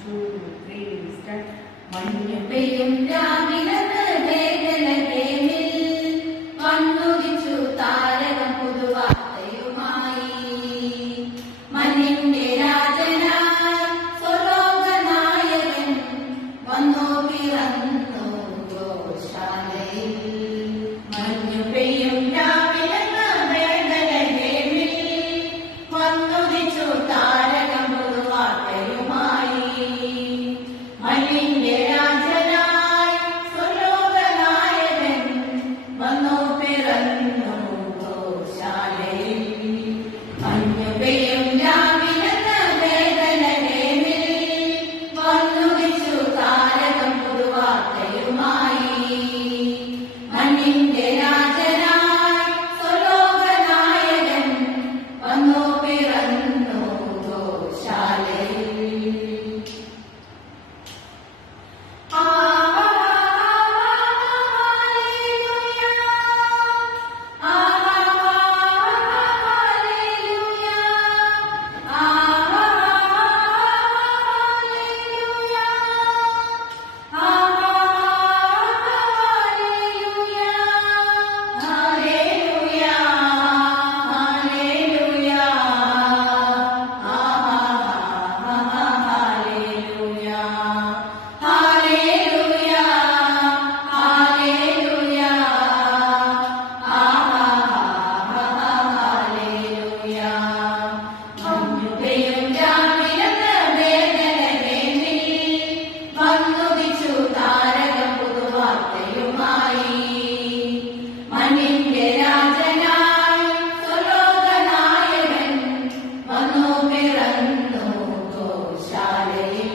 2, 3, start. മഞ്ഞു പെയ്യും രാവിലത്ത് വേദനകേമിൽ വന്നുദിച്ചു താരകം പുതുവാർത്തയുമായി. മണ്ണിന്റെ രാജനായി സ്വലോകനായകൻ വന്നു പിറന്നു ഗോശാലയിൽ. മഞ്ഞു പെയ്യും രാവിലത്ത് വേദനകേമിൽ വന്നുദിച്ചു താരകം പുതുവാർത്തയുമായി. മണ്ണിന്റെ രാജനായി സ്വലോകനായകൻ വന്നു പിറന്നു ഗോശാലയിൽ. മഞ്ഞു പെയ്യും രാവിലത്ത് വേദനകേമിൽ വന്നുദിച്ചു താരകം പുതുവാർത്തയുമായി. മണ്ണിന്റെ രാജനായി സ്വലോകനായകൻ വന്നു പിറന്നു ഗോശാലയിൽ. മണ്ണിന്റെ രാജനായി സ്വലോകനായകൻ വന്നു പിറന്നു ഗോശാലയിൽ.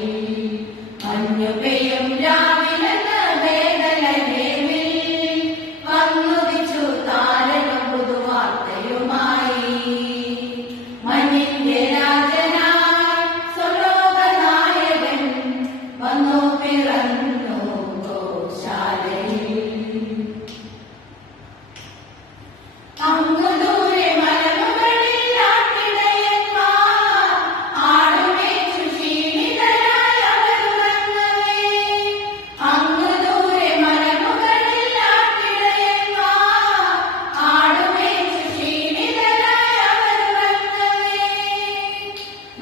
മഞ്ഞു പെയ്യും രാവിലത്ത് വേദനകേമിൽ വന്നുദിച്ചു താരകം പുതുവാർത്തയുമായി. മണ്ണിന്റെ രാജനായി സ്വലോകനായകൻ വന്നു പിറന്നു ഗോശാലയിൽ. അങ്ങു ദൂരെ മലമുകളിൽ ആട്ടിടയന്മാർ ആടുമേച്ചു ക്ഷീണിതരായി അവരുറങ്ങവേ. അങ്ങു ദൂരെ മലമുകളിൽ ആട്ടിടയന്മാർ ആടുമേച്ചു ക്ഷീണിതരായി അവരുറങ്ങവേ.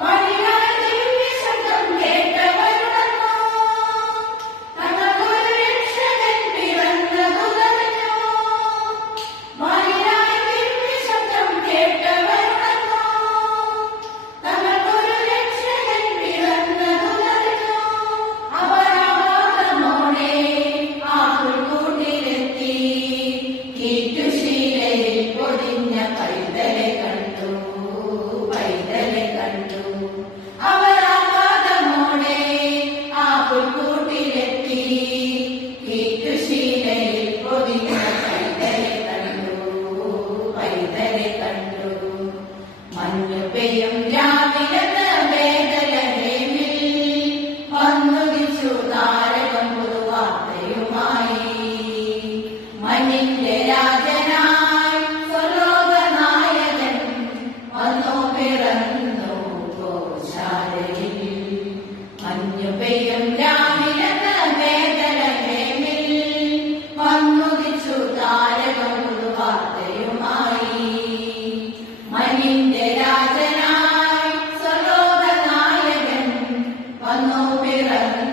വഴിയായി ദിവ്യശബ്ദം കേട്ടവരുണർന്നു. തങ്ങൾക്കൊരു രക്ഷകൻ പിറന്നതുതറിഞ്ഞു. മഞ്ഞു പെയ്യും രാവിലത്ത് വേദനകേമിൽ വന്നുദിച്ചു താരകം പുതുവാർത്തയുമായി. മണ്ണിന്റെ രാജനായി സ്വലോകനായകൻ വന്നു പിറന്നു ഗോശാലയിൽ. മഞ്ഞു പെയ്യും രാവിലത്ത് വേദനകേമിൽ വന്നുദിച്ചു താരകം പുതുവാർത്തയുമായി. മണ്ണിന്റെ രാജനായി സ്വലോകനായകൻ വന്നു പിറന്നു